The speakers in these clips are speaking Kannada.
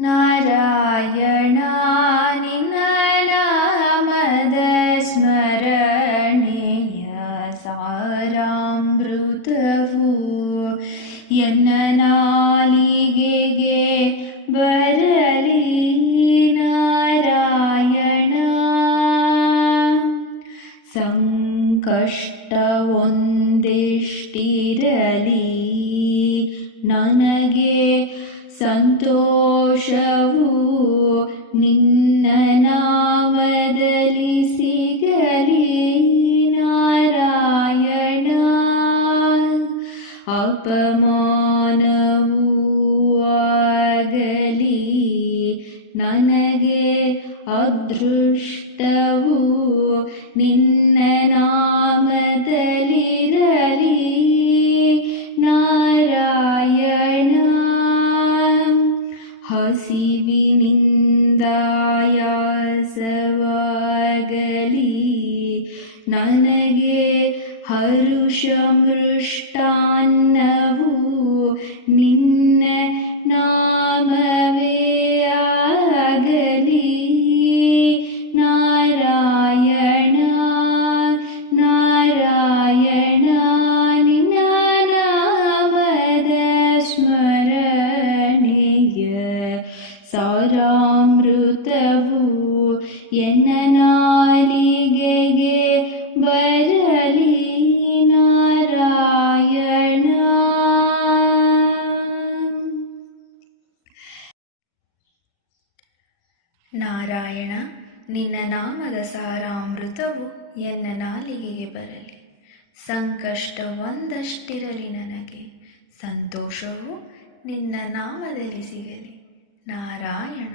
ನಾರಾಯಣ ನಿನ್ನ ನಾಮದ ಸ್ಮರಣೆಯ ಸಾರಾಮೃತವು ಎನ್ನ ನಾಲಿಗೆಗೆ ಬರಲಿ ನಾರಾಯಣ. ಸಂಕಷ್ಟವೊಂದಿಷ್ಟಿರಲಿ ನನಗೆ ಸಂತೋಷವು ನಿನ್ನ ನಾಮದಲ್ಲಿ ಸಿಗಲಿ ನಾರಾಯಣ. ಅಪಮಾನವೂ ಆಗಲಿ ನನಗೆ ಅದೃಷ್ಟವು ನಿನ್ನ ನಾಮದಲ್ಲಿರಲಿ ನಾರಾಯಣ. ಹಸಿವಿನಿಂದ ಆಯಾಸವಾಗಲಿ ನನಗೆ ಹರುಷ ಮೃಷ್ಟಾನ್ನವು ನಿನ್ನ ನಾಮವೇ ಆಗಲಿ ನಾರಾಯಣ. ನಾರಾಯಣ ನಿನ್ನ ನಾಮದ ಸ್ಮರಣೆಯ ಸಾರಾಮೃತವು ಎನ್ನ ನಾಲಿಗೆಗೆ ಬರಲಿ ನಾರಾಯಣ. ನಾರಾಯಣ ನಿನ್ನ ನಾಮದ ಸಾರಾಮೃತವು ಎನ್ನ ನಾಲಿಗೆಗೆ ಬರಲಿ. ಸಂಕಷ್ಟ ಒಂದಷ್ಟಿರಲಿ ನನಗೆ ಸಂತೋಷವು ನಿನ್ನ ನಾಮದಲ್ಲಿ ಸಿಗಲಿ ನಾರಾಯಣ.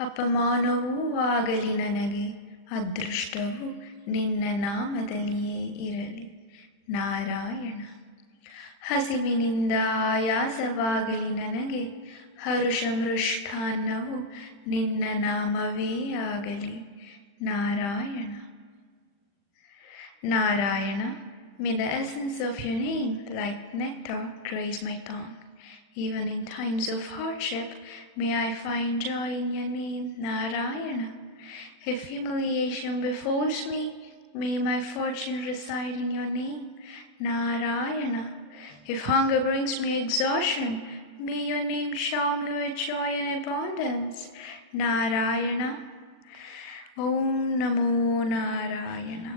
ಅಪಮಾನವೂ ಆಗಲಿ ನನಗೆ ಅದೃಷ್ಟವು ನಿನ್ನ ನಾಮದಲ್ಲಿಯೇ ಇರಲಿ ನಾರಾಯಣ. ಹಸಿವಿನಿಂದ ಆಯಾಸವಾಗಲಿ ನನಗೆ ಹರುಷ ಮೃಷ್ಟಾನ್ನವು ನಿನ್ನ ನಾಮವೇ ಆಗಲಿ Narayana. Narayana, may the essence of your name, like nectar, grace my tongue. Even in times of hardship, may I find joy in your name, Narayana. If humiliation befalls me, may my fortune reside in your name, Narayana. If hunger brings me exhaustion, may your name shower me with joy and abundance, Narayana. Om Namo Narayana.